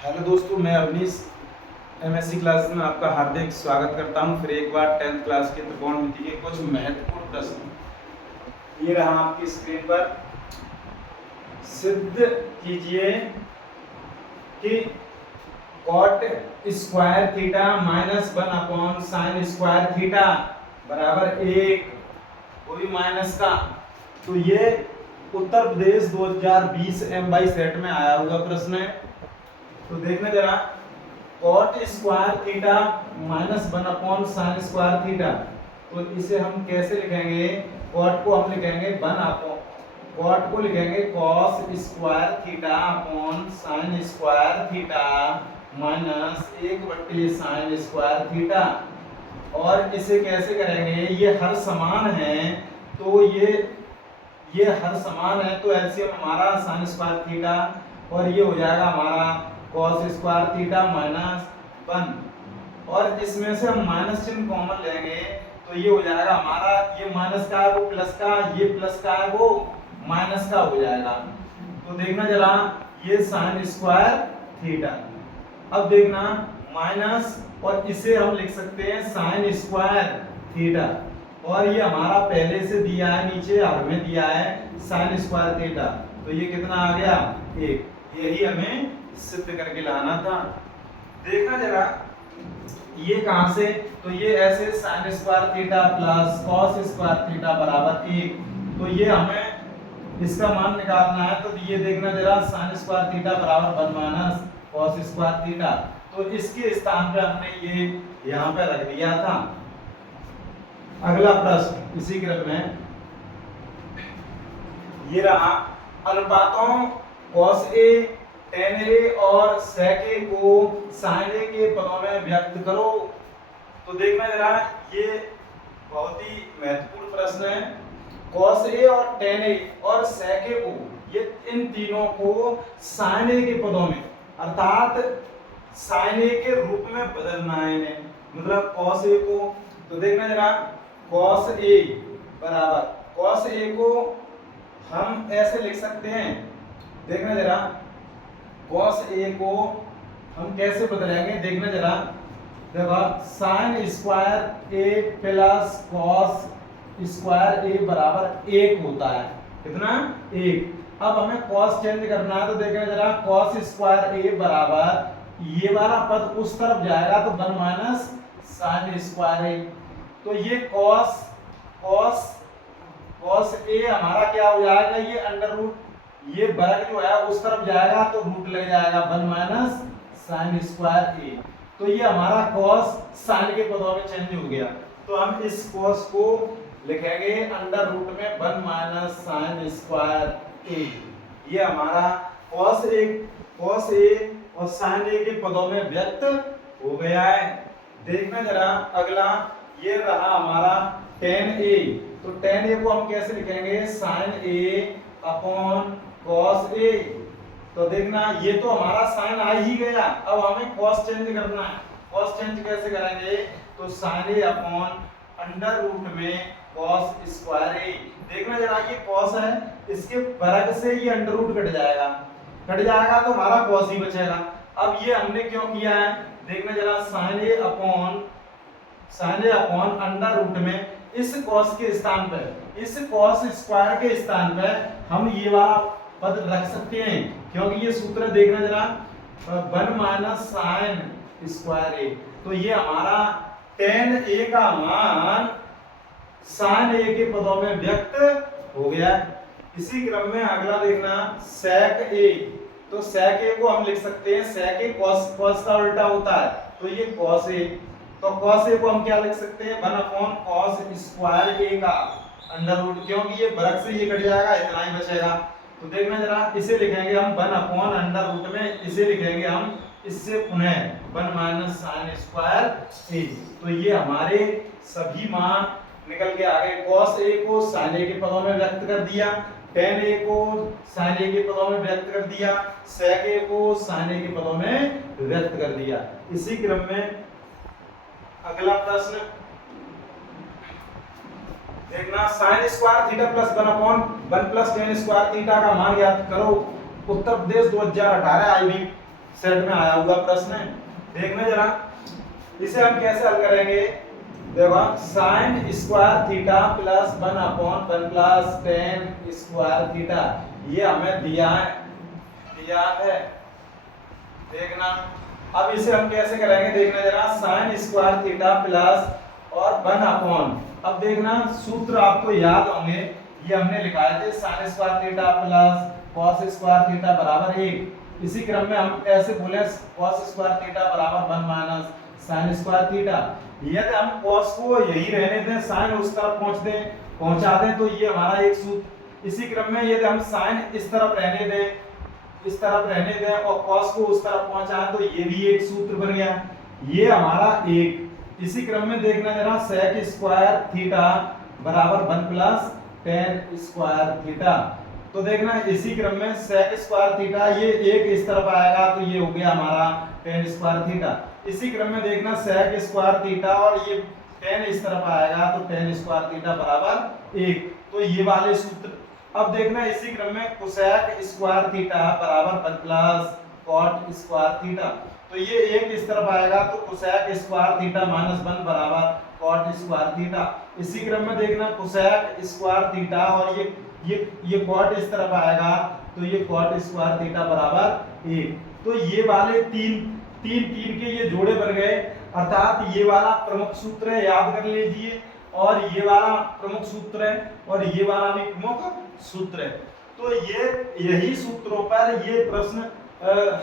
Hello दोस्तों, मैं Awanish MSc class में आपका हार्दिक स्वागत करता हूं। फिर एक बार 10th क्लास के त्रिकोणमिति के कुछ महत्वपूर्ण प्रश्न ये रहा आपकी स्क्रीन पर। सिद्ध कीजिए कि cot square theta minus 1 upon sine square theta बराबर 1, कोई माइनस का। तो ये उत्तर प्रदेश 2020 एमवाई सेट में आया हुआ प्रश्न है। तो देखना जरा, cot square theta minus 1 upon sine square theta, तो इसे हम कैसे लिखेंगे? कॉट को हम लिखेंगे 1 अपॉन, कॉट को लिखेंगे cos square theta upon sine square theta minus 1/साइन स्क्वायर थीटा। और इसे कैसे करेंगे? ये हर समान है, तो ये हर समान है, तो एलसीएम हमारा साइन स्क्वायर थीटा और ये हो जाएगा हमारा cos स्क्वायर थीटा माइनस 1। और इसमें से हम माइनस चिन्ह कॉमन लेंगे तो ये हो जाएगा हमारा, ये माइनस का है वो प्लस का, ये प्लस का है वो माइनस का हो जाएगा। तो देखना जरा, ये साइन स्क्वायर थीटा। अब देखना माइनस, और इसे हम लिख सकते हैं साइन स्क्वायर थीटा, और ये हमारा पहले से दिया है, नीचे हर में दिया है साइन स्क्वायर थीटा, तो ये कितना आ गया? 1। यही हमें सिद्ध करके लाना था। देखना जरा, ये कहां से? तो ये ऐसे sign square theta plus cos square theta बराबर 1, तो ये हमें इसका मान निकालना है। तो ये देखना जरा, साइन स्क्वायर थीटा बराबर 1 माइनस कॉस स्क्वायर थीटा, तो इसके स्थान पे हमने ये यहां पे रख दिया था। अगला प्रश्न इसी क्रम में ये रहा, अनुपातों cos a, tan a और sec a को sin a के पदों में व्यक्त करो। तो देखना जरा, ये बहुत ही महत्वपूर्ण प्रश्न है। cos a और tan a और sec a को, ये इन तीनों को sin a के पदों में, अर्थात sin a के रूप में बदलना है इन्हें, मतलब cos a को। तो देखना जरा, cos a बराबर, cos a को हम ऐसे लिख सकते हैं। देखना जरा, cos a को हम कैसे बदलेंगे? देखना जरा, देखो sine square a plus cos square a बराबर 1 होता है। कितना? 1। अब हमें cos चेंज करना है, तो देखना जरा, cos स्क्वायर a बराबर, ये वाला पद उस तरफ जाएगा तो 1 माइनस साइन स्क्वायर a, तो ये cos a हमारा क्या हो जाएगा? ये अंडर रूट, ये वर्ग जो है उस तरफ जाएगा तो रूट लग जाएगा 1 माइनस साइन स्क्वायर a, तो ये हमारा cos साइन के पदों में चेंज हो गया। तो हम इस cos को लिखेंगे अंडर रूट में 1 माइनस साइन स्क्वायर a। ये हमारा cos a और साइन a के पदों में व्यक्त हो गया है। देखना जरा, अगला ये रहा हमारा tan a। तो tan a को हम कैसे लिखेंगे? sin a upon cos a। तो देखना, ये तो हमारा sin आ ही गया, अब हमें cos चेंज करना है। cos चेंज कैसे करेंगे? तो sin a upon under root में cos स्क्वायर a। देखना जरा, ये cos है, इसके वर्ग से ये अंडर रूट कट जाएगा तो हमारा cos ही बचेगा। अब ये हमने क्यों किया है? देखना जरा, sin a upon under root में इस cos के स्थान पर, इस cos स्क्वायर के स्थान पर हम ये वाला पद रख सकते हैं, क्योंकि ये सूत्र देखना जरा, 1 माइनस साइन स्क्वायर a, तो ये हमारा tan a का मान sin a के पदों में व्यक्त हो गया। इसी क्रम में अगला देखना, sec a। तो sec a को हम लिख सकते हैं, sec a cos का उल्टा होता है, तो ये cos a। तो cos a को हम क्या लिख सकते हैं? 1 अपॉन cos स्क्वायर a का अंडर रूट, क्योंकि ये वर्ग से ये कट जाएगा, इतना ही बचेगा। तो देखना जरा, इसे लिखेंगे हम 1 अपॉन अंडर रूट में, इसे लिखेंगे हम इससे पुनः 1 माइनस साइन स्क्वायर a। तो ये हमारे सभी मान निकल के आ गए। cos a को sin a के पदों में व्यक्त कर दिया, tan a को sin a के पदों में व्यक्त कर दिया, sec a को sin a के पदों में व्यक्त कर दिया। इसी क्रम में अगला प्रश्न देखना, sign square theta plus 1 upon 1 plus tan square theta का मान ज्ञात करो। उत्तर प्रदेश 2018 आईबी सेट में आया हुआ प्रश्न है। देखना जरा इसे हम कैसे हल करेंगे। देखो sign square theta plus 1/1 plus ten square theta ये हमें दिया है। देखना अब इसे हम कैसे करेंगे। देखना जरा साइन स्क्वायर थीटा प्लस और 1/, अब देखना सूत्र आपको याद होंगे, ये हमने लिखाए थे sign square theta plus cos square theta बराबर 1। इसी क्रम में हम ऐसे बोले कॉस स्क्वायर थीटा बराबर 1 माइनस साइन स्क्वायर थीटा। यदि हम कॉस को यही रहने दें, साइन उस तरफ पहुंचा दें तो ये हमारा एक सूत्र। इसी क्रम में यदि हम साइन इस तरफ रहने दें और कॉस को उस तरफ पहुंचाएं तो ये भी एक सूत्र बन गया, ये हमारा एक। इसी क्रम में देखना जरा सेक स्क्वायर थीटा बराबर 1 प्लस टेन स्क्वायर थीटा। तो देखना इसी क्रम में सेक स्क्वायर थीटा ये एक इस तरफ आएगा तो ये हो गया हमारा टेन स्क्वायर थीटा। इसी क्रम में देखना सेक स्क्वायर थीटा और ये टेन इस तरफ आएगा तो टेन स्क्वायर थीटा बराबर 1, तो ये वाले सूत्र। अब देखना इसी क्रम में कोसेक स्क्वायर थीटा बराबर 1 प्लस कॉट स्क्वायर थीटा, तो ये एक इस तरफ आएगा तो कोसेक स्क्वायर थीटा माइनस 1 बराबर कॉट स्क्वायर थीटा। इसी क्रम में देखना कोसेक स्क्वायर थीटा और ये कॉट इस तरफ आएगा तो ये कॉट स्क्वायर थीटा बराबर 1। तो ये वाले तीन के ये जोड़े बन गए, अर्थात ये वाला प्रमुख सूत्र है, याद कर लीजिए, और ये वाला प्रमुख सूत्र है और ये वाला भी प्रमुख सूत्र है। तो ये यही सूत्रों पर ये प्रश्न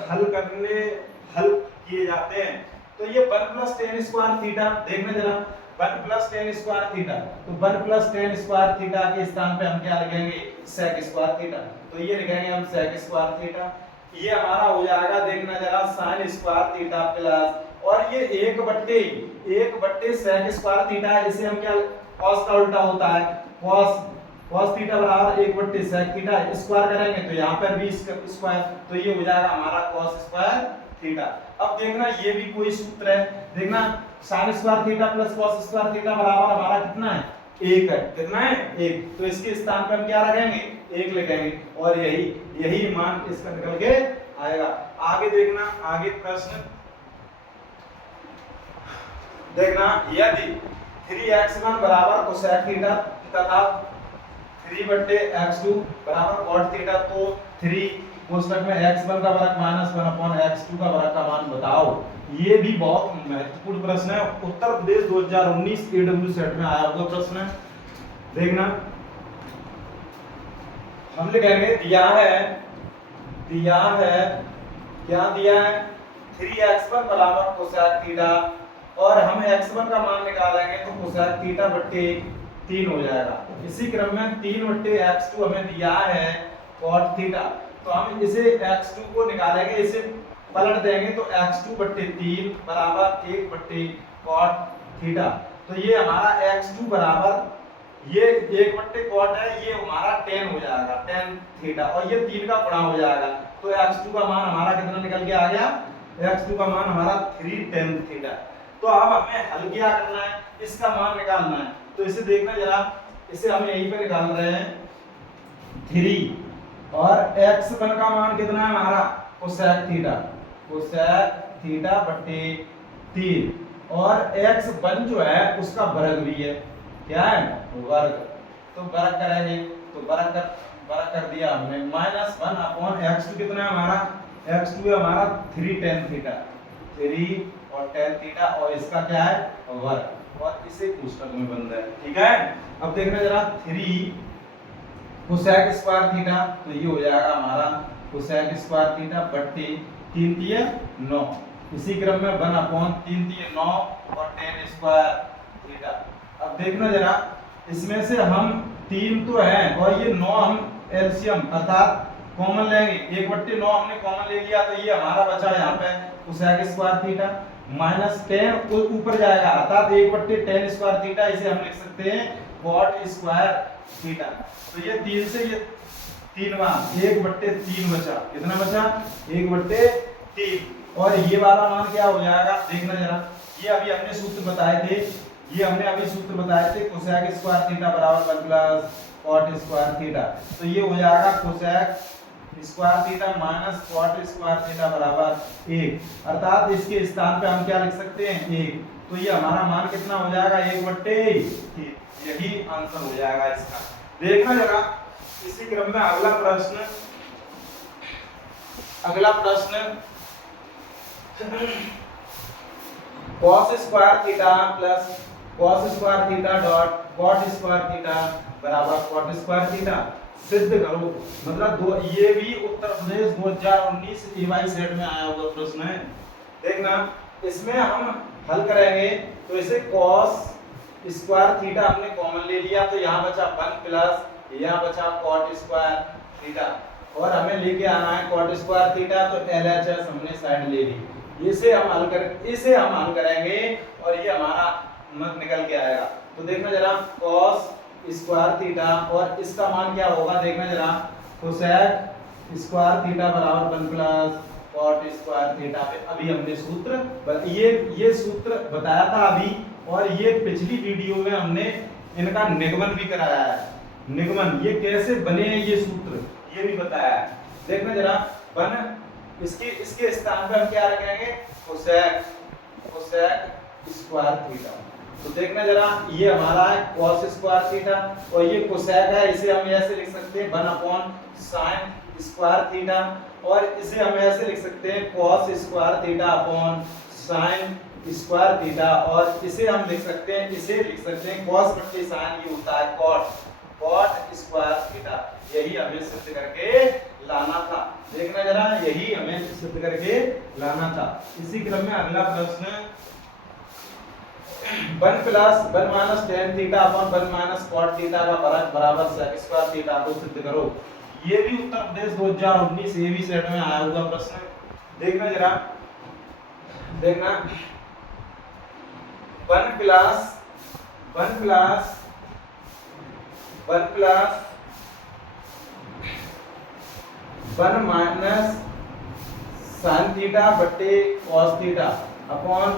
हल किए जाते हैं। तो ये 1 प्लस टेन स्क्वायर थीटा देखना जरा 1 प्लस टेन स्क्वायर थीटा, तो 1 प्लस टेन स्क्वायर थीटा के स्थान पे हम क्या लिखेंगे सेक स्क्वायर थीटा, तो ये लिखेंगे हम सेक स्क्वायर थीटा। ये हमारा हो जाएगा देखना जरा साइन स्क्वायर थीटा प्लस और ये 1/1 सेक स्क्वायर थीटा है, इसे हम क्या cos का उल्टा होता है cos थीटा बराबर 1/2 सेक थीटा, स्क्वायर करेंगे तो यहाँ पर भी स्क्वायर, तो ये हो जाएगा हमारा cos स्क्वायर थीटा। अब देखना ये भी कोई सूत्र है, देखना sin square theta plus cos square theta बराबर हमारा कितना है 1 है, कितना है 1, तो इसके स्थान पे हम क्या रखेंगे 1 लिखेंगे और यही मान इसका निकल के आएगा। आगे देखना आगे प्रश्न देखना यदि 3x1 बराबर कोसेक थीटा तथा 3/x2 बराबर कॉट थीटा, तो 3 कोष्ठक में x1 का वर्ग माइनस 1/x2 का वर्ग का मान बताओ। ये भी बहुत महत्वपूर्ण प्रश्न है, उत्तर प्रदेश 2019 एडब्ल्यू सेट में आया हुआ प्रश्न है। देखना हम लिखेंगे दिया है क्या दिया है 3x1 बराबर कोसेक थीटा और हम x1 का मान निकालेंगे तो कोसेक थीटा बट्टे 3 हो जाएगा। इसी क्रम में 3/x2 हमें दिया है कॉट थीटा, तो हम इसे x2 को निकालेंगे, इसे पलट देंगे तो x2/3 बराबर 1/cot थीटा। तो ये हमारा x2 बराबर ये 1/cot है, ये हमारा tan हो जाएगा tan थीटा और ये 3 का गुणा हो जाएगा, तो x2 का मान हमारा कितना निकल के आ गया x2 का मान हमारा 3 tan थीटा। तो अब हमें हल क्या करना है, इसका मान निकालना है, तो इसे देखना जरा, इसे हम यहीं पे निकाल रहे हैं 3 और x1 का मान कितना है हमारा कोसेक थीटा बट्टे 3 और x1 जो है उसका वर्ग भी है, क्या है वर्ग, तो वर्ग करेंगे तो वर्ग कर दिया हमने -1/x2 कितना है हमारा x2 है हमारा 3 tan थीटा 3 और tan थीटा और इसका क्या है वर्ग और इसे कोष्ठक में बंद है, ठीक है। अब देखना जरा 3 कोसेक स्क्वायर थीटा, तो ये हो जाएगा हमारा कोसेक स्क्वायर थीटा बट्टे 3×9, इसी क्रम में 1/3×9 और tan स्क्वायर थीटा। अब देखना जरा इसमें से हम 3 तो है और ये 9 हम एलसीएम अर्थात कॉमन लेंगे, 1/9 हमने कॉमन ले लिया तो ये हमारा बचा यहाँ पे cosec square theta minus tan ऊपर जाएगा अर्थात 1/tan स्क्वायर थीटा, इसे हम लिख सकते हैं cot स्क्वायर थीटा। तो ये 3 से ये 3 मान 1/3 बचा, कितना बचा 1/3 और ये वाला मान क्या हो जाएगा देखना जरा, ये अभी हमने सूत्र बताए थे कोसेक स्क्वायर थीटा बराबर 1 प्लस cot स्क्वायर थीटा, तो ये हो जाएगा cosec square theta minus cot square theta बराबर 1, अर्थात इसके स्थान पे हम क्या लिख सकते हैं 1। तो ये हमारा मान कितना हो जाएगा 1/3, यही आंसर हो जाएगा इसका। देखना जरा इसी क्रम में अगला प्रश्न cos square theta plus cos square theta dot cot square theta बराबर cot स्क्वायर थीटा सिद्ध करो। मतलब ये भी उत्तर प्रदेश 2019 ईवाई सेट में आया हुआ प्रश्न है। देखना इसमें हम हल करेंगे तो इसे cos स्क्वायर थीटा हमने कॉमन ले लिया, तो यहाँ बचा 1 प्लस यहाँ बचा cot स्क्वायर थीटा, और हमें लेके आना है cot स्क्वायर थीटा, तो LHS हमने साइड ले ली। इसे हम हल करेंगे और ये हमारा मत निकल के आएगा। तो देखना जरा cos स्क्वायर थीटा और इसका मान क्या होगा, देखना जरा cosec स्क्वायर थीटा बराबर 1 प्लस cot स्क्वायर थीटा पे अभी हमने सूत्र ये सूत्र बताया था अभी, और ये पिछली वीडियो में हमने इनका निगमन भी कराया है। निगमन ये कैसे बने हैं ये सूत्र ये भी बताया है। देखना जरा बन इसके स्थान पे हम क्या रखेंगे cosec स्क्वायर थीटा। तो देखना जरा ये हमारा है cos स्क्वायर थीटा और ये cosec है, इसे हम ऐसे लिख सकते हैं 1/sin स्क्वायर थीटा, और इसे हम ऐसे लिख सकते हैं cos square theta upon sin square theta, और इसे हम लिख सकते हैं cos बट्टे sin ये होता है cot स्क्वायर थीटा। यही हमें सिद्ध करके लाना था। देखना जरा यही हमें सिद्ध करके लाना था। इसी क्रम में अगला प्रश्न 1 plus 1 minus tan theta upon 1 minus cot theta का फर्क बराबर sec स्क्वायर थीटा को सिद्ध करो। ये भी उत्तर प्रदेश 2019 एबी सेट में आया हुआ प्रश्न। देखना जरा 1 प्लस 1 माइनस sin थीटा बट्टे cos theta upon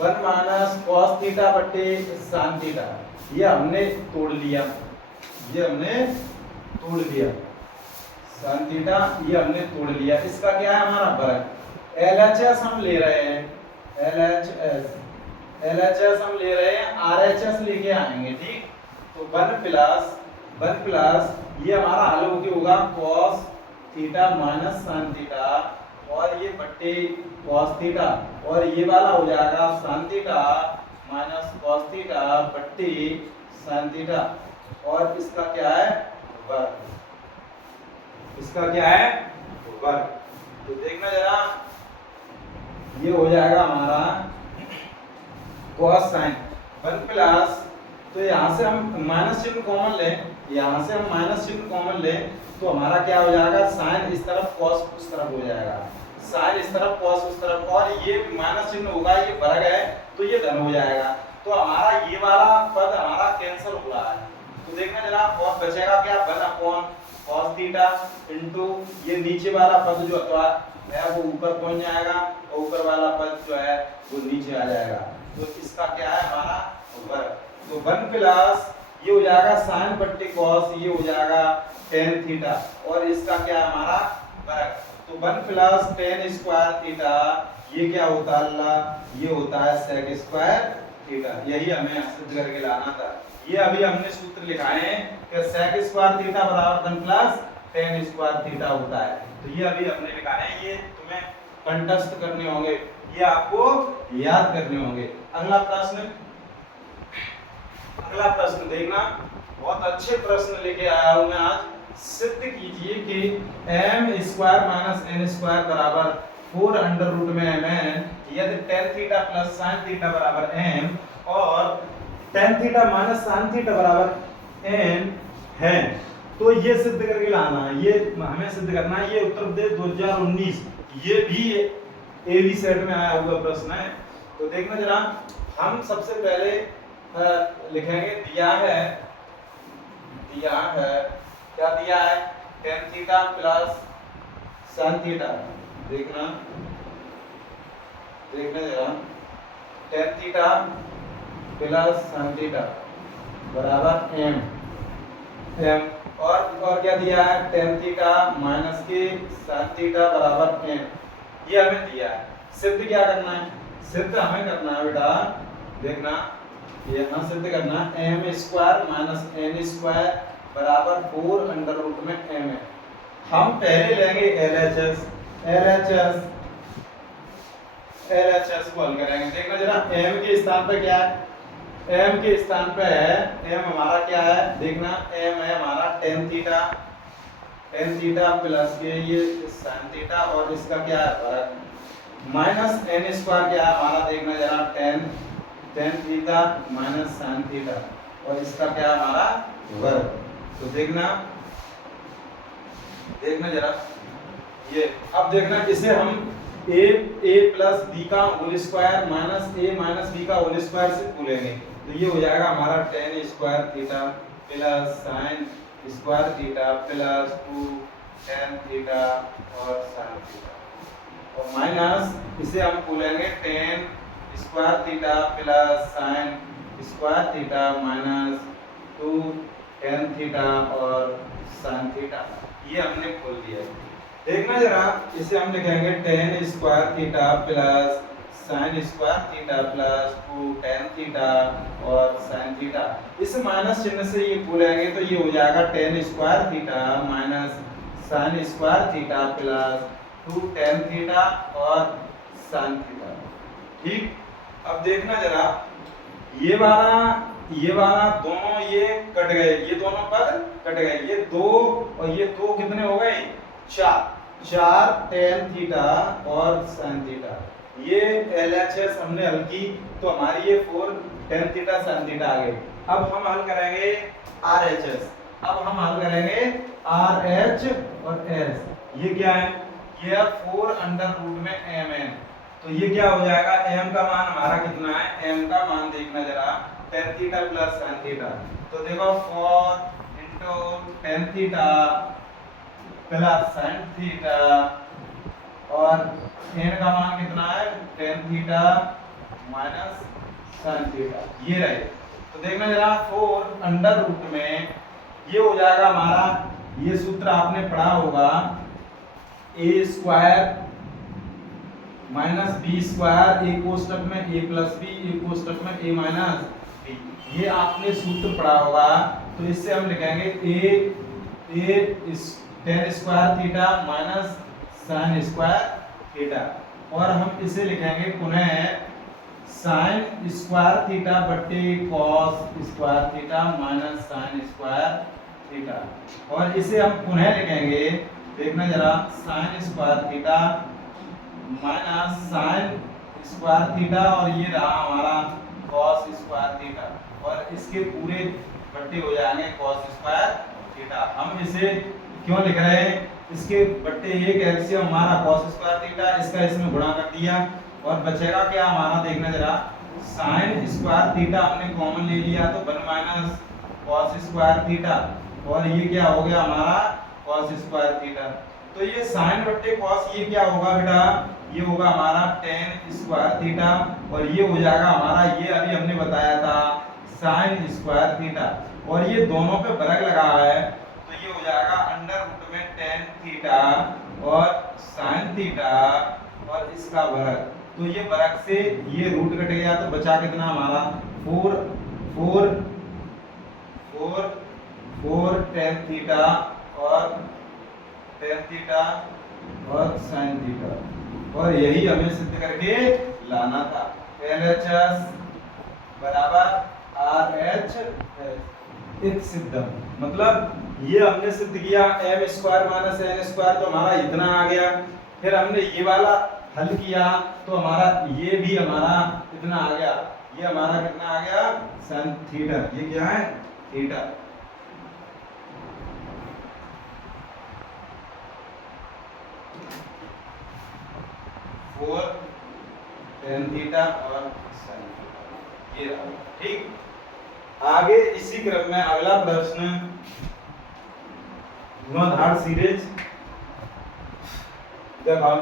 1 minus cos theta बट्टे sin थीटा, ये हमने तोड़ लिया sin थीटा ये हमने तोड़ लिया। इसका क्या है हमारा वर्ग, LHS हम ले रहे हैं RHS लेके आएंगे, ठीक। तो 1 प्लस ये हमारा हल होगा cos theta minus sin theta, और ये बट्टे cos थीटा, और ये वाला हो जाएगा sin theta minus cos theta बट्टे sin थीटा, और इसका क्या है वर्ग। तो देखना जरा ये हो जाएगा हमारा cos sin 1 प्लस, तो यहाँ से हम माइनस चिन्ह कॉमन लें, तो हमारा क्या हो जाएगा sin इस तरफ cos उस तरफ हो जाएगा, sin इस तरफ cos उस तरफ, और ये माइनस चिन्ह होगा, ये वर्ग है तो ये धन हो जाएगा। तो हमारा ये वाला पद हमारा कैंसिल हो रहा है। तो देखना जरा और बचेगा क्या 1 cos थीटा इनटू ये नीचे वाला पद जो है वो ऊपर पहुंच जाएगा, और ऊपर वाला पद जो है वो नीचे आ जाएगा। तो इसका क्या है हमारा वर्ग। तो 1 प्लस ये हो जाएगा sin बट्टे cos, ये हो जाएगा tan थीटा, और इसका क्या है हमारा वर्ग। तो 1 प्लस tan स्क्वायर थीटा ये क्या होता है अल्लाह, ये होता है sec स्क्वायर थीटा। यही हमें सिद्ध करके लाना था। ये अभी हमने सूत्र लिखाए हैं कि sec स्क्वायर थीटा बराबर 1 प्लस tan स्क्वायर थीटा होता है। तो ये अभी हमने लिखाए हैं, ये तुम्हें कंठस्थ करने होंगे, ये आपको याद करने होंगे। अगला प्रश्न देखना, बहुत अच्छे प्रश्न लेके आया हूं मैं आज। सिद्ध कीजिए कि m square minus n square बराबर 4 अंडर रूट में mn यदि tan theta plus sin theta बराबर m और tan theta minus sin theta बराबर n है, तो ये सिद्ध करके लाना है। ये हमें सिद्ध करना है। ये उत्तर प्रदेश 2019 ये भी एबी सेट में आया हुआ प्रश्न है। तो देखना जरा, हम सबसे पहले लिखेंगे दिया है क्या दिया है tan theta plus sin theta. देखना जरा tan theta plus sin theta बराबर m, और क्या दिया है, टेन थीटा माइनस के साइन थीटा बराबर एम, ये हमें दिया है। सिद्ध क्या करना है, सिद्ध हमें करना है बेटा, देखना ये हम सिद्ध करना है M square minus N square बराबर 4 अंडर रूट में एम है। हम पहले लेंगे एलएचएस, एलएचएस को हल करेंगे। देखना जरा एम के स्थान पे क्या है, एम के स्थान पे है, एम हमारा क्या है, देखना एम है हमारा टेन थीटा प्लस के ये साइन थीटा और इसका क्या है माइनस एन स्क्वायर क्या है हमारा, देखना जरा tan theta minus sign theta और इसका क्या है हमारा वर्ग। तो देखना जरा ये, अब देखना इसे हम a प्लस बी का whole square minus a minus B का होल स्क्वायर से भूलेंगे, तो ये हो जाएगा हमारा tan square theta plus sine square theta plus 2 tan theta और साइन थीटा और माइनस इसे हम भूलेंगे tan square theta plus sine square theta minus 2 tan theta और साइन थीटा, ये हमने खोल दिया है। देखना जरा इसे हम लिखेंगे ten square theta plus sine square theta plus 2 tan theta और साइन थीटा, इस माइनस चिन्ह से ये भूलेंगे तो ये हो जाएगा ten square theta minus sine square theta plus 2 tan theta और साइन थीटा। ठीक, अब देखना जरा ये वाला दोनों ये कट गए, ये दोनों पद कट गए, ये दो और ये दो कितने हो गए, चार टेन थीटा और साइन थीटा। ये एलएचएस हमने हल की तो हमारी ये 4 टेन थीटा साइन थीटा आ गई। अब हम हल करेंगे आरएचएस, अब हम हल करेंगे आरएच और एस। ये क्या है, ये 4 अंडर रूट में एम एन, तो ये क्या हो जाएगा, एम का मान हमारा कितना है, एम का मान देखना जरा tan theta plus sine theta, तो देखो 4 into tan theta plus sign theta और एन का मान कितना है, tan theta minus sign theta, ये रहे। तो देखना जरा 4 अंडर रूट में ये हो जाएगा हमारा, ये सूत्र आपने पढ़ा होगा ए स्क्वायर माइनस बी स्क्वायर, ए कोष्टक में ए प्लस बी, ए कोष्टक में ए माइनस बी, ये आपने सूत्र पढ़ा होगा। तो इससे हम लिखेंगे a tan square theta minus sine square theta और हम इसे लिखेंगे पुनः साइन स्क्वायर थीटा बट्टे cos square theta minus sine square theta और इसे हम पुनः लिखेंगे, देखना जरा sine square theta minus sine square theta और ये रहा हमारा कॉस स्क्वायर थीटा और इसके पूरे बट्टे हो जाएंगे कॉस स्क्वायर थीटा। हम इसे क्यों लिख रहे हैं, इसके बट्टे एक एलसीएम हमारा cos स्क्वायर थीटा, इसका इसमें गुणा कर दिया और बचेगा क्या हमारा, देखना जरा sin स्क्वायर थीटा हमने कॉमन ले लिया तो 1 माइनस cos स्क्वायर थीटा और ये क्या हो गया हमारा cos स्क्वायर थीटा। तो ये sin बट्टे cos ये क्या होगा बेटा, ये होगा हमारा tan स्क्वायर थीटा और ये हो जाएगा हमारा, ये अभी हमने बताया था sin स्क्वायर थीटा और ये दोनों पे वर्ग लगा है तो ये हो जाएगा अंडर रूट में tan थीटा और sin थीटा और इसका वर्ग, तो ये वर्ग से ये रूट कट गया तो बचा कितना हमारा 4 tan थीटा और sin थीटा और यही हमें सिद्ध करके लाना था। LHS बराबर RHS एक सिद्धम, मतलब ये हमने सिद्ध किया m square minus n square तो हमारा इतना आ गया, फिर हमने ये वाला हल किया तो हमारा ये भी हमारा इतना आ गया, ये हमारा कितना आ गया sin थीटा, ये क्या है थीटा। tan थीटा और sin थीटा ये रहा, ठीक। आगे इसी क्रम में अगला प्रश्न धुआंधार सीरीज, देखो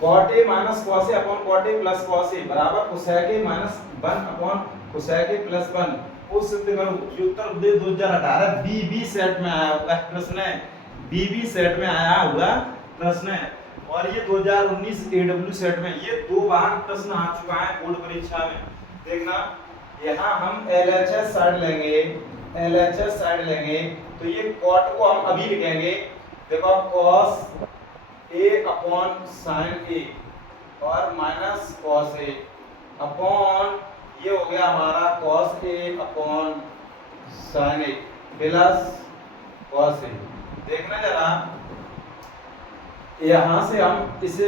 cot a minus cos a upon cot a plus cos a बराबर cosec a minus 1 upon cosec a plus 1 वो सिद्ध करो। ये उत्तर प्रदेश 2018 बीबी सेट में आया हुआ प्रश्न है, बीबी सेट में आया हुआ प्रश्न है। और ये 2019 एडब्ल्यू सेट में ये 2 बार प्रश्न आ चुका है बोर्ड परीक्षा में। देखना यहाँ हम LHS साइड लेंगे, LHS साइड लेंगे तो ये कॉट को हम अभी लिखेंगे। देखो cos A upon sin A और माइनस cos A अपॉन ये हो गया हमारा cos A upon sin A plus cos A। देखना जरा यहाँ से हम इसे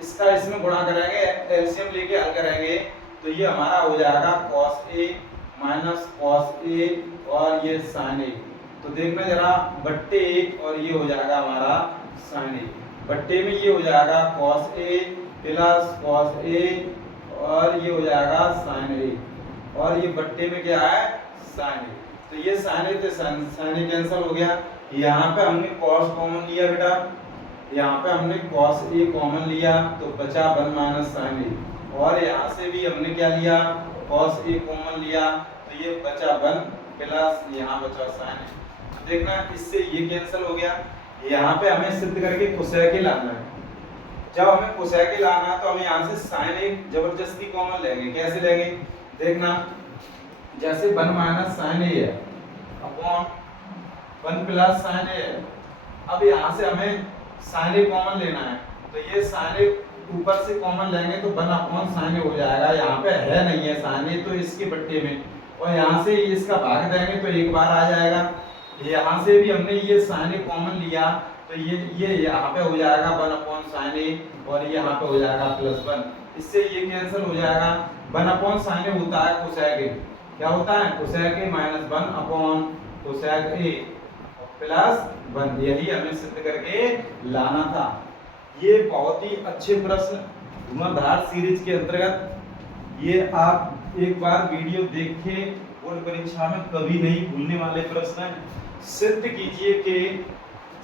इसका इसमें गुणा करेंगे, एलसीएम लेके हल करेंगे तो ये हमारा हो जाएगा cos A minus cos A और ये sin A। तो देखना जरा बट्टे और ये हो जाएगा हमारा sin A, बट्टे में ये हो जाएगा cos A plus cos A और ये हो जाएगा sin A और ये बट्टे में क्या है sin A। तो ये sin A तो sin A कैंसिल हो गया। यहाँ पे हमने cos कॉमन लिया बेटा, यहाँ पे हमने cos A कॉमन लिया तो बचा 1 माइनस sin A और यहाँ से भी हमने क्या लिया cos A कॉमन लिया तो ये बचा 1 प्लस यहाँ बचा sin A। तो देखना इससे ये कैंसिल हो गया। यहाँ पे हमें सिद्ध करके कोसेक A लाना है। जब हमें कोसेक A लाना है तो हम यहाँ से sin A जबरदस्ती कॉमन लेंगे। कैसे लेंगे देखना, जैसे 1 माइनस sin A है अपॉन 1 प्लस sin A है। अब यहाँ से हमें sin A कॉमन लेना है तो ये sin A ऊपर से कॉमन लेंगे तो 1 अपॉन sin A हो जाएगा। यहाँ पे है नहीं है sin A तो इसके बट्टे में, और यहाँ से इसका भाग देंगे तो एक बार आ जाएगा। यहाँ से भी हमने ये sin A कॉमन लिया तो ये यहाँ पे हो जाएगा 1 अपॉन sin A और ये यहाँ पे हो जाएगा प्लस 1। इससे ये कैंसिल हो जाएगा। 1 अपॉन sin A होता है कोसेक A, क्या होता है cosec A minus 1 upon cosec A plus 1। यही हमें सिद्ध करके लाना था। ये बहुत ही अच्छे प्रश्न धुआंधार सीरीज के अंतर्गत ये आप एक बार वीडियो देख के बोर्ड परीक्षा में कभी नहीं भूलने वाले प्रश्न हैं। सिद्ध कीजिए कि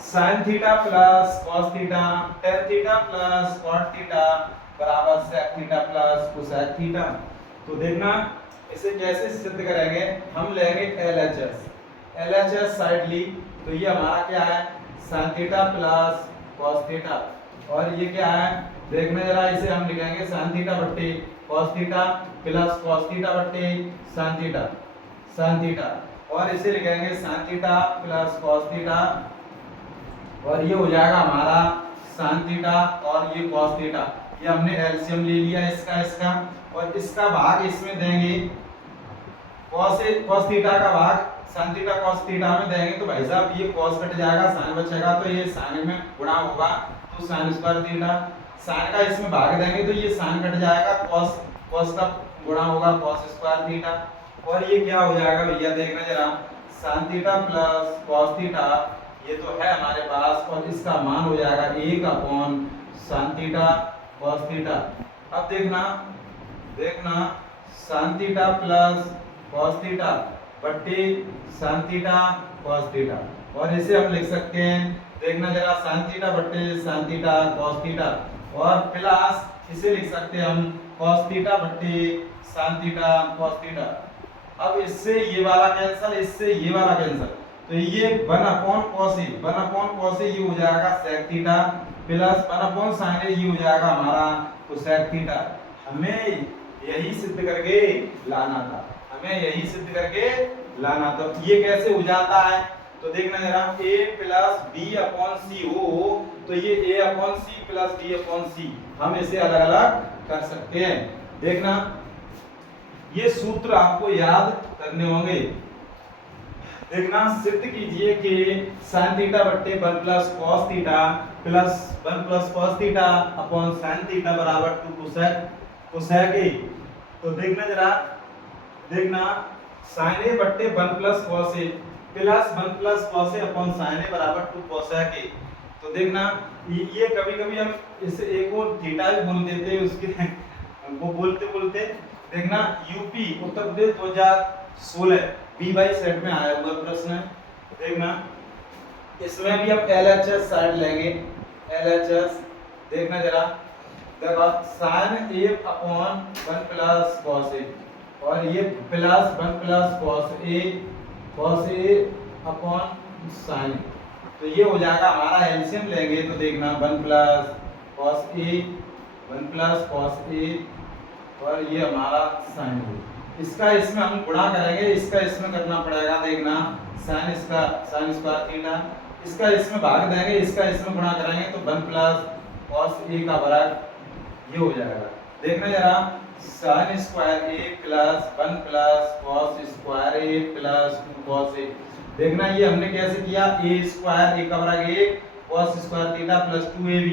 sin theta plus cos theta tan theta plus cot theta बराबर sec theta plus cosec theta. तो देखना इसे कैसे सिद्ध करेंगे। हम लेंगे LHS साइड ली तो ये हमारा क्या है sin theta plus cos theta और ये क्या है देखना जरा, इसे हम लिखेंगे sin थीटा बट्टे cos theta plus cos theta बट्टे sin थीटा और इसे लिखेंगे sin theta plus cos theta और ये हो जाएगा हमारा sin थीटा और ये cos थीटा। ये हमने एलसीएम ले लिया इसका और इसका भाग इसमें देंगे। cos थीटा का भाग sin थीटा cos थीटा में देंगे तो भाई साहब ये cos कट जाएगा, sin बचेगा तो ये sin में गुणा होगा तो sin स्क्वायर थीटा। sin का इसमें भाग देंगे तो ये sin कट जाएगा, cos का गुणा होगा cos स्क्वायर थीटा और ये क्या हो जाएगा भैया देखना जरा sin theta plus cos theta ये तो है हमारे पास और इसका मान हो जाएगा 1 upon sin theta cos theta. अब देखना sin theta plus cos theta बट्टे sin थीटा cos थीटा और इसे हम लिख सकते हैं देखना जरा sin थीटा बट्टे sin थीटा cos थीटा और प्लस इसे लिख सकते हैं हम cos थीटा बट्टे sin थीटा cos थीटा। अब इससे ये वाला कैंसिल, इससे ये वाला कैंसिल तो ये 1 अपॉन cos A ये हो जाएगा sec theta plus 1 upon sin A ये हो जाएगा हमारा cosec थीटा। हमें यही सिद्ध करके लाना था। ये कैसे हो जाता है तो देखना जरा a plus b upon c हो तो ये a upon c plus b upon c हम इसे अलग अलग कर सकते हैं। देखना ये सूत्र आपको याद करने होंगे। देखना सिद्ध कीजिए कि sin थीटा बट्टे 1 plus cos theta plus 1 plus cos theta upon sin theta बराबर 2 cosec A। तो देखना जरा sin A बट्टे 1 plus cos A plus 1 plus cos A upon sin A बराबर 2 cosec A। तो देखना ये कभी-कभी हम इसे एक और थीटा भी बोल देते हैं उसके वो बोलते देखना यूपी उत्तर प्रदेश 2016 बी बाई सेट में आया हुआ प्रश्न है। देखना इसमें भी हम LHS साइड लेंगे। LHS देखना जरा देखो sin A upon 1 plus cos A और ये plus 1 plus cos A upon sine. तो ये हो जाएगा हमारा एलसीएम लेंगे तो देखना 1 plus cos A 1 plus cos A और ये हमारा साइन ए। इसका इसमें हम गुणा करेंगे, इसका इसमें करना पड़ेगा, देखना साइन स्क्वायर थीटा, इसका इसमें भाग देंगे, इसका इसमें गुणा करेंगे तो 1 प्लस कॉस ए का वर्ग ये हो जाएगा। देखना जरा sine square A plus 1 plus cos square A plus 2 cos A. देखना ये हमने कैसे किया, ए स्क्वायर ए का वर्ग a cos square theta plus 2ab,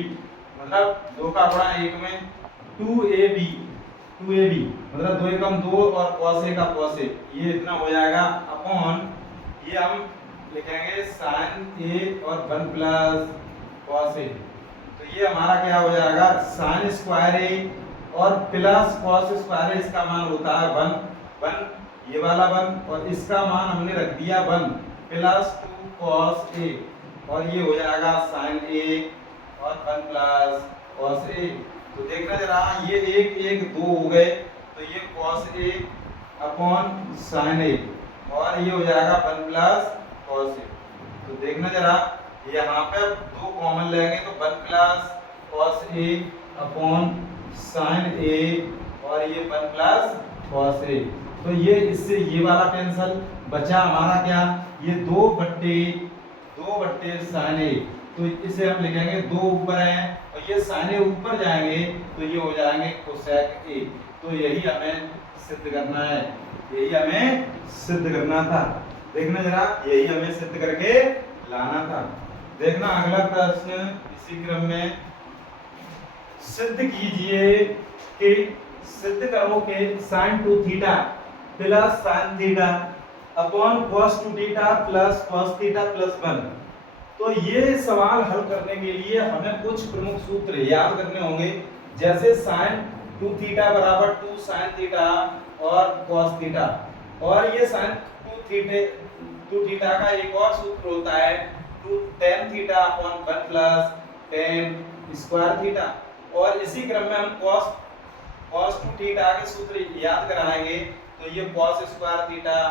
मतलब 2 का गुणा 1 में 2ab मतलब 2 एकम 2 और cos a का cos a, ये इतना हो जाएगा अपॉन ये हम लिखेंगे sin a और 1 प्लस cos a। तो ये हमारा क्या हो जाएगा sin स्क्वायर a और प्लस cos स्क्वायर a, इसका मान होता है 1 ये वाला 1 और इसका मान हमने रख दिया 1 प्लस 2 cos a और ये हो जाएगा sin a और 1 प्लस cos a। तो देखना जरा ये 1 1 2 हो गए तो ये cos a upon sin a और ये हो जाएगा 1 प्लस cos a। तो देखना जरा यहाँ पे 2 कॉमन लेंगे तो 1 plus cos a upon sin a और ये 1 प्लस cos a। तो ये इससे ये वाला कैंसल, बचा हमारा क्या, ये 2 बट्टे sin a। तो इसे हम लिखेंगे 2 ऊपर है और ये sin a ऊपर जाएंगे तो ये हो जाएंगे कोसेक a। तो यही हमें सिद्ध करना है, यही हमें सिद्ध करना था। देखना जरा यही हमें सिद्ध करके लाना था। देखना अगला प्रश्न इसी क्रम में, सिद्ध कीजिए कि सिद्ध करो कि sin 2 theta plus sin theta upon cos 2 theta plus cos theta plus 1। तो ये सवाल हल करने के लिए हमें कुछ प्रमुख सूत्र याद करने होंगे, जैसे sin 2 थीटा बराबर 2 sin थीटा और cos थीटा, और ये sin 2 थीटा का एक और सूत्र होता है 2 tan theta upon 1 plus tan square theta. और इसी क्रम में हम cos 2 थीटा के सूत्र याद कराएंगे तो ये cos square theta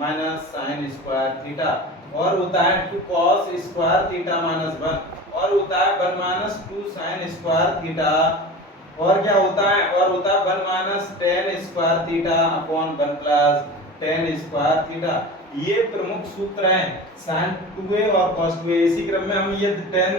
minus sin square theta और होता है 2 cos स्क्वायर थीटा माइनस 1 और होता है 1 माइनस 2 sin स्क्वायर थीटा और क्या होता है, और होता है 1 minus tan square theta upon 1 plus tan square theta. ये प्रमुख सूत्र हैं sin 2a और cos 2a। इसी क्रम में हम ये tan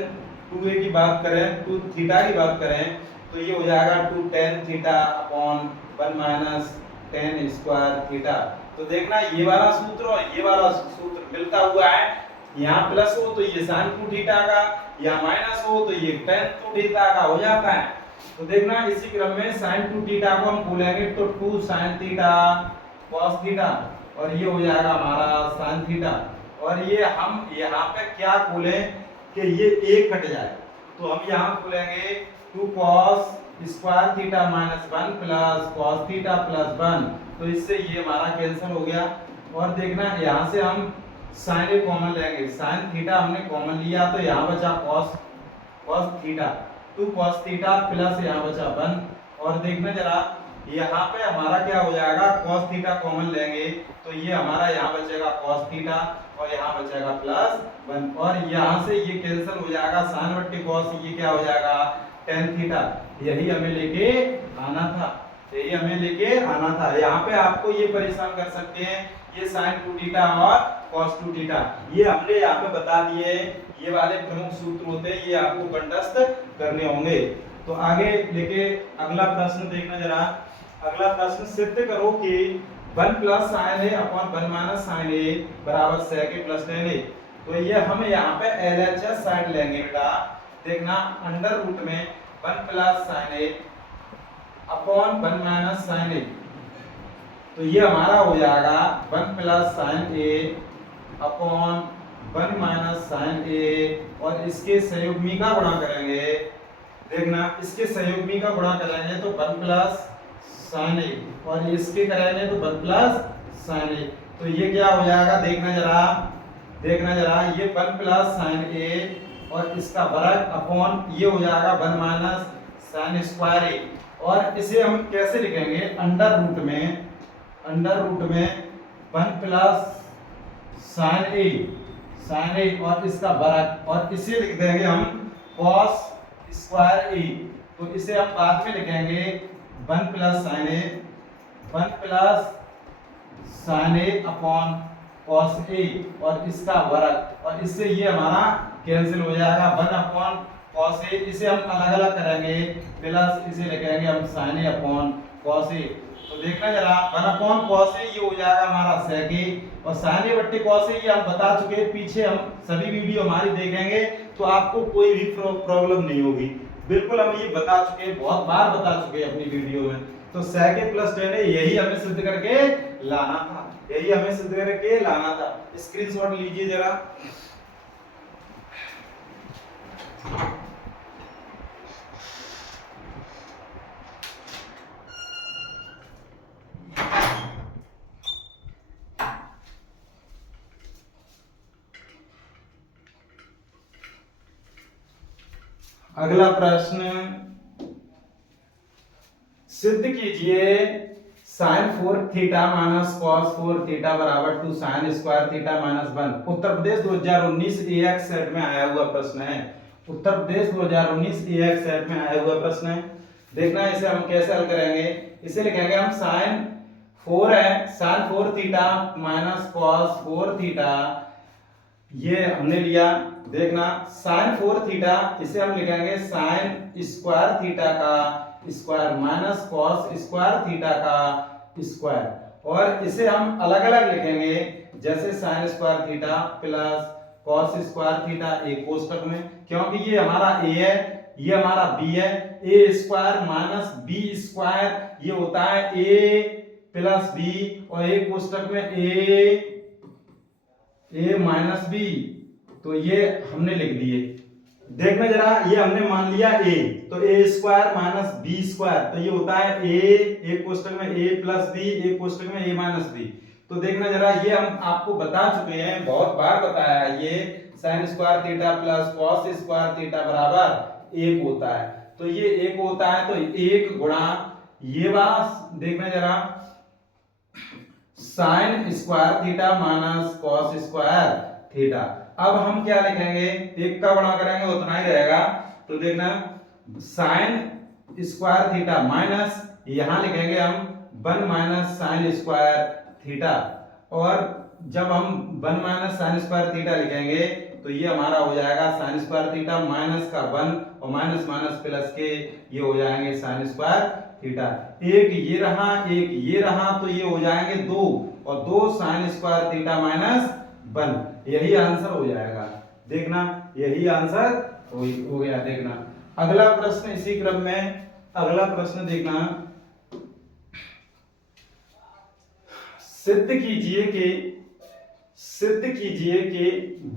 2a की बात करें, 2 थीटा की बात करें तो ये हो जाएगा 2 tan theta upon 1 minus tan square theta. तो देखना ये वाला सूत्र और ये वाला सूत्र मिलता हुआ है, यहाँ प्लस हो तो ये sin 2 थीटा का, यहाँ माइनस हो तो ये tan 2 थीटा का हो जाता है। तो देखना इसी क्रम में sin 2 थीटा को हम बोलेंगे तो 2 sin थीटा cos थीटा और ये हो जाएगा हमारा sin थीटा। और ये हम यहाँ पे क्या बोलें कि ये एक कट जाए तो हम यहाँ बोलेंगे 2 cos square theta minus 1 plus cos theta plus 1। तो इससे ये हमारा कैंसिल हो गया। और देखना यहाँ से हम sin a कॉमन लेंगे, sin थीटा हमने कॉमन लिया तो यहाँ बचा cos theta 2 cos theta plus यहाँ बचा 1। और देखना जरा यहाँ पे हमारा क्या हो जाएगा, cos थीटा कॉमन लेंगे तो ये हमारा यहाँ बचेगा cos थीटा और यहाँ बचेगा प्लस 1 और यहाँ से ये कैंसिल हो जाएगा, sin बट्टे cos ये क्या हो जाएगा tan थीटा। यही हमें लेके आना था, यही हमें लेके आना था। यहाँ पे आपको ये परेशान कर सकते हैं ये sin 2 थीटा और cos 2 थीटा, ये हमने यहाँ पे बता दिए, ये वाले प्रमुख सूत्र होते हैं, ये आपको कंठस्थ करने होंगे। तो आगे लेके अगला प्रश्न देखना जरा। अगला प्रश्न सिद्ध करो कि 1 plus sin a upon 1 minus sin a बराबर sec a plus tan a। तो ये हम यहाँ पे LHS साइड लेंगे बेटा। देखना अंडर रूट में 1 plus sin a upon 1 minus sin a, तो ये हमारा हो जाएगा 1 plus sin a upon 1 minus sin a और इसके संयुग्मी का गुणा करेंगे। देखना इसके संयुग्मी का गुणा करेंगे तो 1 प्लस sin a और इसके करेंगे तो 1 प्लस sin a। तो ये क्या हो जाएगा, देखना जरा ये 1 प्लस sin a और इसका वर्ग अपॉन ये हो जाएगा 1 माइनस sin स्क्वायर a। और इसे हम कैसे लिखेंगे, अंडर रूट में अंडर रूट में 1 प्लस साइन ए और इसका वर्ग, और इसे लिख देंगे हम कॉस स्क्वायर ए। तो इसे हम बाद में लिखेंगे 1 plus sign A, 1 plus sign A upon cos A और इसका वर्ग, और इससे ये हमारा कैंसिल हो जाएगा 1 अपॉन कॉस ए। इसे हम अलग अलग करेंगे, प्लस इसे लिखेंगे हम sign A upon cos A. तो देखना जरा 1 अपॉन कॉस ए ये हो जाएगा हमारा सेक ए, और साइन ए बट्टे कॉस ए ये हम बता चुके हैं, पीछे हम सभी वीडियो हमारी देखेंगे तो आपको कोई भी प्रॉब्लम नहीं होगी। बिल्कुल हम ये बता चुके हैं, बहुत बार बता चुके हैं अपनी वीडियो में। तो सेक ए प्लस टेन ए यही हमें सिद्ध करके लाना था, यही हमें सिद्ध करके लाना था। स्क्रीनशॉट लीजिए जरा। अगला प्रश्न, सिद्ध कीजिए sine 4 theta minus cos 4 theta बराबर two sine square theta minus 1। Uttar Pradesh 2019 एएक्स सेट में आया हुआ प्रश्न है। उत्तर प्रदेश 2019 एएक्स सेट में आया हुआ प्रश्न है। देखना इसे हम कैसे हल करेंगे। इसे लिखेंगे हम साइन 4 है, sine 4 theta minus cos 4 theta, ये हमने लिया। देखना साइन 4 थीटा इसे हम लिखेंगे साइन स्क्वायर थीटा का square minus cos square theta का स्क्वायर, और इसे हम अलग अलग लिखेंगे, जैसे sign square theta plus cos square theta एक कोष्ठक में, क्योंकि ये हमारा a है, ये हमारा b है। a square minus b square ये होता है a प्लस b, और एक कोष्ठक में a माइनस b, तो ये हमने लिख दिए। देखना जरा, ये हमने मान लिया a, तो a square minus b square, तो ये होता है a, एक कोष्ठक में a प्लस b, एक कोष्ठक में a माइनस b। तो देखना जरा, ये हम आपको बता चुके हैं, बहुत बार बताया है, ये sign square theta plus cos square theta बराबर 1 होता है। तो ये 1 होता है, तो 1 गुणा ये वाला, देखना जरा sine square theta minus cos square theta. अब हम क्या लिखेंगे, 1 का गुणा करेंगे उतना ही रहेगा। तो देखना साइन स्क्वायर थीटा माइनस, यहां लिखेंगे हम 1 माइनस साइन स्क्वायर थीटा, और जब हम 1 माइनस साइन स्क्वायर थीटा लिखेंगे तो ये हमारा हो जाएगा साइन स्क्वायर थीटा माइनस का 1 और माइनस माइनस प्लस के ये हो जाएंगे साइन स्क्वायर थीटा। एक ये रहा, एक ये रहा, तो ये हो जाएंगे 2 और 2 साइन स्क्वायर थीटा माइनस 1, यही आंसर हो जाएगा। देखना यही आंसर हो गया। देखना अगला प्रश्न इसी क्रम में, अगला प्रश्न देखना, सिद्ध कीजिए कि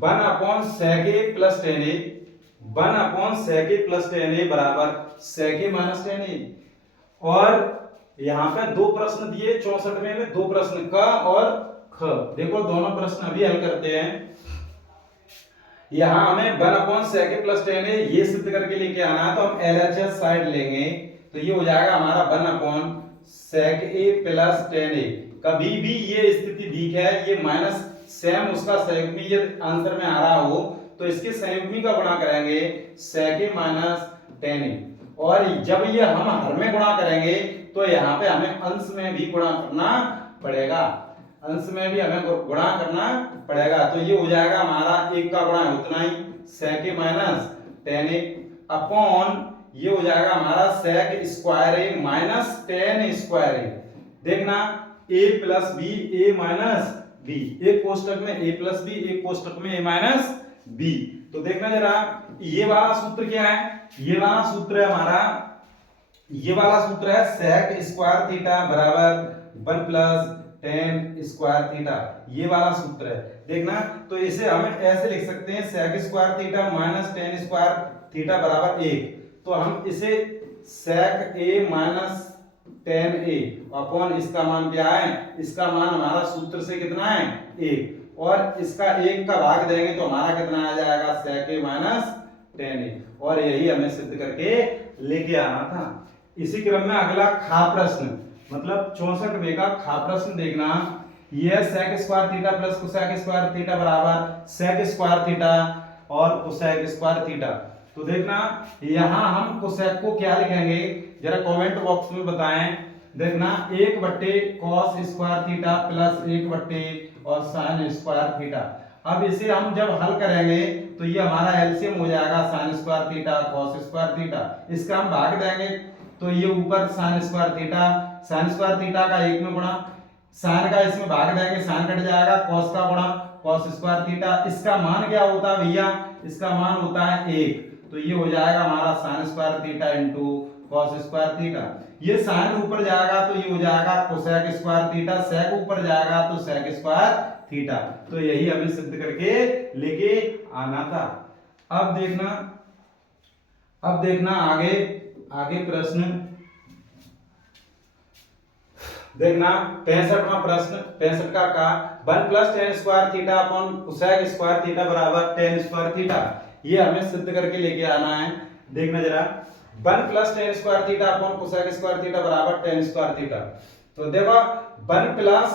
1 अपॉन सेक ए प्लस टेन ए, 1 अपॉन सेक ए प्लस टेन ए बराबर सेक ए माइनस टेन ए। और यहाँ पे 2 प्रश्न दिए 64वें में, 2 प्रश्न क और ख। देखो दोनों प्रश्न अभी हल करते हैं। यहाँ हमें 1 अपॉन सेक ए प्लस टेन ए ये सिद्ध करके लेके आना है, तो हम LHS साइड लेंगे, तो ये हो जाएगा हमारा 1 अपॉन सेक ए प्लस टेन ए। कभी भी ये स्थिति दी है, ये माइनस सेम उसका संयुग्मी ये आंसर में आ रहा हो तो इसके संयुग्मी का गुणा करेंगे सेक ए माइनस टेन ए, और जब ये हम हर में गुणा करेंगे तो यहाँ पे हमें अंश में भी गुणा करना पड़ेगा, अंश में भी हमें गुणा करना पड़ेगा। तो ये हो जाएगा हमारा 1 का गुणा है उतना ही sec A minus tan A upon ये हो जाएगा हमारा sec square A minus tan square A. देखना a plus B A minus B, एक कोष्ठक में a प्लस बी, एक कोष्ठक में a माइनस बी। तो देखना जरा ये वाला सूत्र क्या है, ये वाला सूत्र है हमारा, ये वाला सूत्र है सेक स्क्वायर थीटा बराबर 1 प्लस टेन स्क्वायर थीटा, ये वाला सूत्र है। देखना तो इसे हम ऐसे लिख सकते हैं sec square theta minus tan square theta बराबर 1। तो हम इसे sec A minus tan A upon इसका मान क्या है, इसका मान हमारा सूत्र से कितना है 1, और इसका 1 का भाग देंगे तो हमारा कितना आ जाएगा सेक ए माइनस टेन ए, और यही हमें सिद्ध करके लेके आना था। इसी क्रम में अगला खा प्रश्न, मतलब 64वें का खा प्रश्न देखना, ये sec square theta plus cosec square theta बराबर सेक स्क्वायर थीटा और कोसेक स्क्वायर थीटा। तो देखना यहाँ हम कोसेक को क्या लिखेंगे, जरा कमेंट बॉक्स में बताएं। देखना 1/cos स्क्वायर थीटा प्लस 1/ और साइन स्क्वायर थीटा। अब इसे हम जब हल करेंगे तो ये हमारा एलसीएम हो जाएगा sign square theta cos square theta. इसका हम भाग देंगे तो ये ऊपर साइन स्क्वायर थीटा का 1 में गुणा, साइन का इसमें भाग देंगे, साइन कट जाएगा, cos का गुणा cos स्क्वायर थीटा। इसका मान क्या होता है भैया, इसका मान होता है 1। तो ये हो जाएगा हमारा sign square theta into cos square theta. ये साइन ऊपर जाएगा तो ये हो जाएगा कोसेक स्क्वायर थीटा, सेक ऊपर जाएगा तो सेक स्क्वायर थीटा। तो यही हमें सिद्ध करके लेके आना था। अब देखना आगे प्रश्न देखना 65वां प्रश्न। 65 का 1 plus tan square theta upon cosec square theta बराबर tan स्क्वायर थीटा। ये हमें सिद्ध करके लेके आना है। देखना जरा 1 plus tan square theta upon cosec square theta बराबर tan स्क्वायर थीटा। तो देखो 1 plus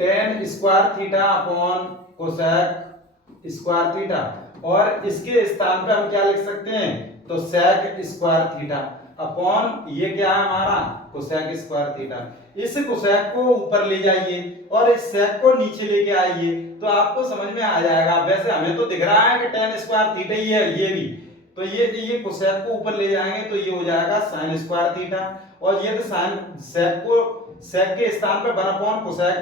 tan square theta upon cosec square theta, और इसके स्थान पे हम क्या लिख सकते हैं, तो sec स्क्वायर थीटा अपॉन ये क्या है हमारा कोसेक स्क्वायर थीटा। इस कोसेक को ऊपर ले जाइए और इस सेक को नीचे लेके आइए तो आपको समझ में आ जाएगा। वैसे हमें तो दिख रहा है कि tan स्क्वायर थीटा ही है ये भी, तो ये कोसेक को ऊपर ले जाएंगे तो ये हो जाएगा sin स्क्वायर थीटा, और ये तो सेक के स्थान पे 1 अपॉन कोसेक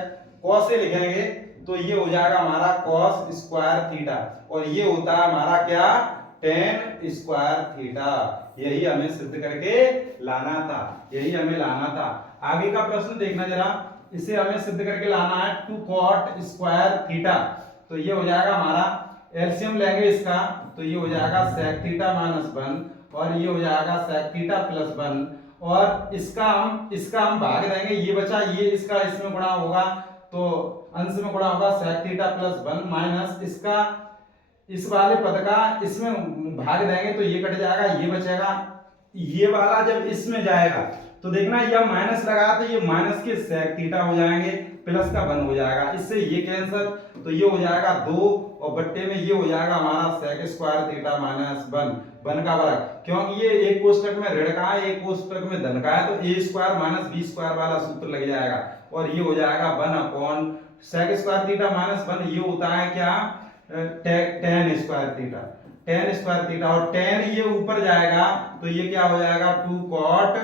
cos से लिखेंगे तो ये हो जाएगा हमारा cos स्क्वायर थीटा, और ये होता है हमारा क्या tan स्क्वायर थीटा। यही हमें सिद्ध करके लाना था, आगे का प्रश्न देखना जरा, इसे हमें सिद्ध करके लाना है 2 cot स्क्वायर थीटा। तो ये हो जाएगा हमारा एलसीएम लेंगे इसका, तो ये हो जाएगा sec थीटा माइनस 1 और ये हो जाएगा sec थीटा प्लस 1, और इसका हम भाग देंगे, ये बचा ये इसका इसमें गुणा होगा तो अंश में गुणा होगा sec थीटा प्लस 1 माइनस इसका इस वाले पद का इसमें भाग देंगे तो ये कट जाएगा, ये बचेगा, ये वाला जब इसमें जाएगा तो देखना यह माइनस लगा तो ये माइनस के sec थीटा हो जाएंगे, प्लस का 1 हो जाएगा, इससे ये कैंसिल तो ये हो जाएगा 2 और बट्टे में ये हो जाएगा हमारा sec स्क्वायर थीटा माइनस 1 का वर्ग, क्योंकि ये एक कोष्टक में ऋण का है एक कोष्टक में धन का है तो a square minus b square वाला सूत्र लग जाएगा, और ये हो जाएगा 1 upon sec square theta minus 1, ये होता है क्या tan स्क्वायर थीटा, और tan ये ऊपर जाएगा तो ये क्या हो जाएगा 2 cot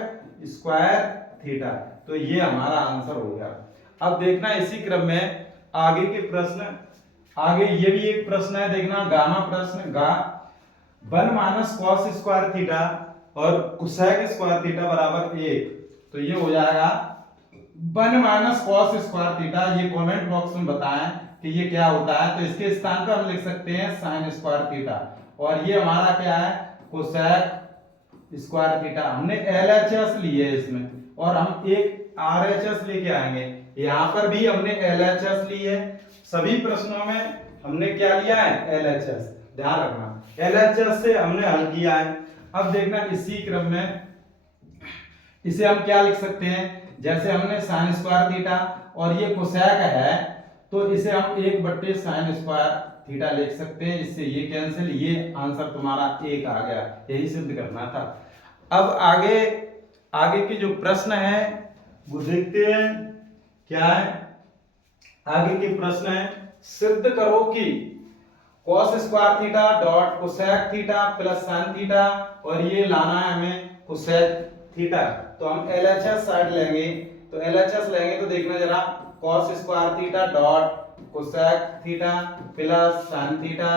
स्क्वायर थीटा। तो ये हमारा आंसर हो गया। अब देखना इसी क्रम में आगे के प्रश्न, आगे ये भी एक प्रश्न है, देखना गामा प्रश्न 1 माइनस cos स्क्वायर थीटा और कोसेक स्क्वायर थीटा बराबर 1। तो ये हो जाएगा 1 माइनस cos स्क्वायर थीटा, ये कमेंट बॉक्स में बताएं कि ये क्या होता है। तो इसके स्थान पर हम लिख सकते हैं sin स्क्वायर थीटा, और ये हमारा क्या है कोसेक स्क्वायर थीटा। हमने LHS ली है इसमें, और हम एक RHS लेके आएंगे, यहाँ पर भी हमने LHS ली है, सभी प्रश्नों में हमने क्या लिया है LHS, ध्यान रखना LHS से हमने हल किया है। अब देखना इसी क्रम में इसे हम क्या लिख सकते हैं, जैसे हमने sin स्क्वायर थीटा और ये कोसेक है तो इसे हम 1/sin स्क्वायर थीटा लिख सकते हैं, इससे ये कैंसिल, ये आंसर तुम्हारा 1 आ गया, यही सिद्ध करना था। अब आगे के जो प्रश्न है वो देखते हैं क्या है। आगे के प्रश्न है सिद्ध करो कि cos square theta dot cosec theta plus sin theta, और ये लाना है हमें कोसेक थीटा। तो हम LHS साइड लेंगे, तो LHS लेंगे तो देखना जरा cos square theta dot cosec theta plus sin theta,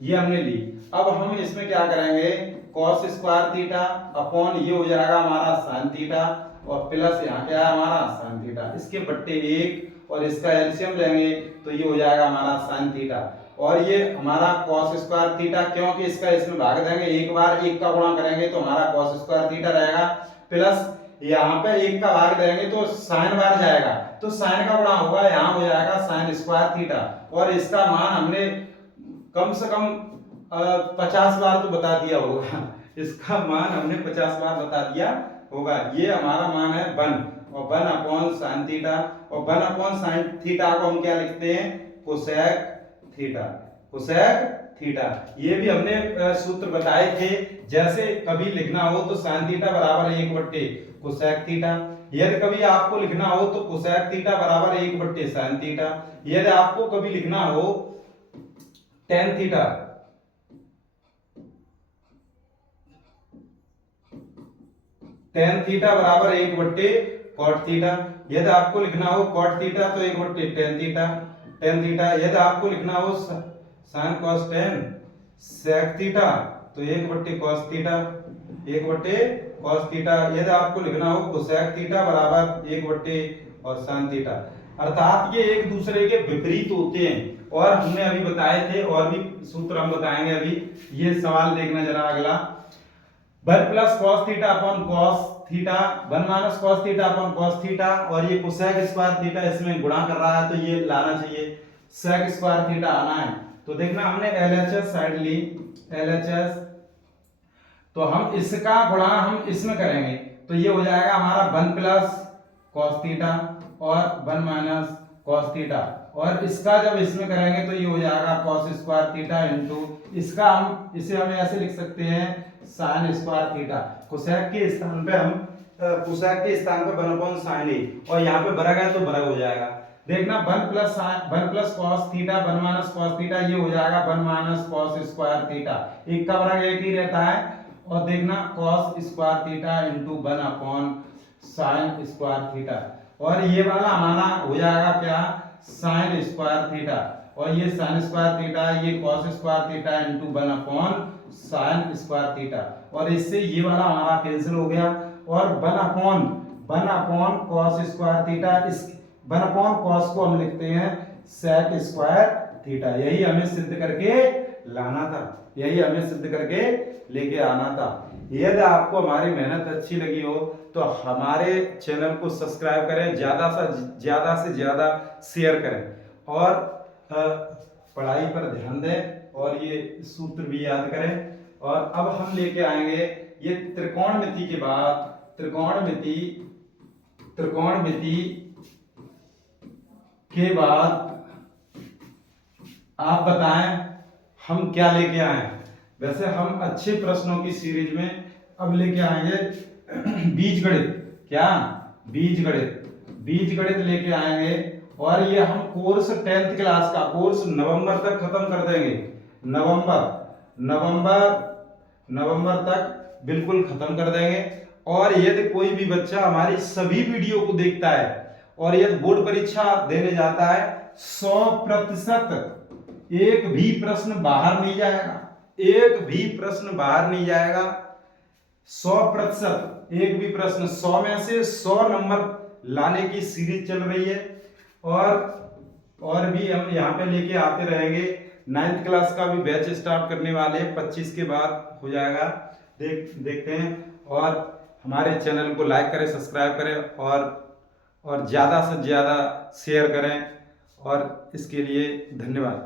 ये हमने ली। अब हम इसमें क्या करेंगे cos स्क्वायर थीटा अपॉन ये हो जाएगा हमारा sin थीटा और प्लस यहाँ क्या है हमारा sin थीटा, इसके बट्टे 1 और इसका एलसीएम लेंगे तो ये हो जाएगा हमारा sin थीटा, और ये हमारा cos स्क्वायर थीटा, क्योंकि इसका इसमें भाग देंगे एक बार 1 का गुणा करेंगे तो हमारा cos स्क्वायर थीटा रहेगा, प्लस यहाँ पे 1 का भाग देंगे तो sin बार जाएगा तो sin का गुणा होगा, यहाँ हो जाएगा sin स्क्वायर थीटा, और इसका मान हमने कम से कम 50 बार तो बता दिया होगा, इसका मान हमने 50 बार बता दिया होगा। ये हमारा मान है 1, और 1 अपॉन साइन थीटा, और 1 अपॉन साइन थीटा को हम क्या लिखते हैं, कोसेक थीटा, कोसेक थीटा। ये भी हमने सूत्र बताए थे, जैसे कभी लिखना हो तो साइन थीटा बराबर 1 बट्टे कोसेक थीटा, यदि कभी आपको लिखना हो तो कोसेक थीटा बराबर 1 बट्टे साइन थीटा, यदि आपको कभी लिखना हो टेन थीटा टेन थीटा बराबर 1 बट्टे कॉट थीटा, यदि आपको लिखना हो कॉट थीटा तो 1 बट्टे टेन थीटा, टेन थीटा, यदि आपको लिखना हो sine cos tan sec theta तो 1 बट्टे कॉस थीटा, 1 बट्टे कॉस थीटा, यदि आपको लिखना हो कोसेक थीटा बराबर 1 बट्टे और साइन थीटा। अर्थात ये एक दूसरे के विपरीत होते हैं, और हमने अभी बताए थे, और भी सूत्र हम बताएंगे अभी। ये सवाल देखना जरा अगला, 1 plus cos theta upon cos theta, 1 minus cos theta upon cos theta, और ये कोसेक स्क्वायर थीटा इसमें गुणा कर रहा है तो ये लाना चाहिए, सेक स्क्वायर थीटा आना है। तो देखना हमने LHS साइड ली, LHS, तो हम इसका गुणा हम इसमें करेंगे तो ये हो जाएगा हमारा 1 प्लस कॉस थीटा और 1 माइनस कॉस थीटा, और इसका जब इसमें करेंगे तो ये हो जाएगा कॉस स्क्वायर थीटा इंटू इसका, हम इसे हमें ऐसे लिख सकते हैं साइन स्क्वायर थीटा। कोसेक के स्थान पे हम कोसेक के स्थान पे 1 अपॉन साइन ए, और यहाँ पे वर्ग है तो वर्ग हो जाएगा। देखना 1 plus cos theta 1 minus cos theta, ये हो जाएगा 1 माइनस कॉस स्क्वायर थीटा, एक का वर्ग एक ही रहता है, और देखना cos square theta into 1 upon sine square theta, और ये वाला हमारा हो जाएगा क्या, साइन स्क्वायर थीटा, और ये साइन स्क्वायर थीटा, ये cos square theta into 1 upon sine square theta, और इससे ये वाला हमारा कैंसिल हो गया, और 1 अपॉन कॉस स्क्वायर थीटा, इस 1 अपॉन कॉस को हम लिखते हैं सेक स्क्वायर थीटा। यही हमें सिद्ध करके लाना था, यही हमें सिद्ध करके लेके आना था। यदि आपको हमारी मेहनत अच्छी लगी हो तो हमारे चैनल को सब्सक्राइब करें, ज्यादा से ज्यादा शेयर करें, और पढ़ाई पर ध्यान दें, और ये सूत्र भी याद करें। और अब हम लेके आएंगे ये त्रिकोणमिति के बाद, त्रिकोणमिति के बाद आप बताएं हम क्या लेके आए। वैसे हम अच्छे प्रश्नों की सीरीज में अब लेके आएंगे बीजगणित, क्या बीजगणित लेके आएंगे, और ये हम कोर्स 10th क्लास का कोर्स नवंबर तक खत्म कर देंगे, नवंबर तक बिल्कुल खत्म कर देंगे। और यदि कोई भी बच्चा हमारी सभी वीडियो को देखता है और यदि बोर्ड परीक्षा देने जाता है 100% एक भी प्रश्न बाहर नहीं जाएगा, 100% एक भी प्रश्न, 100 में से 100 नंबर लाने की सीरीज चल रही है, और भी हम यहाँ पे लेके आते रहेंगे। 9th क्लास का भी बैच स्टार्ट करने वाले हैं, 25 के बाद हो जाएगा, देखते हैं। और हमारे चैनल को लाइक करें, सब्सक्राइब करें, और ज़्यादा से ज़्यादा शेयर करें, और इसके लिए धन्यवाद।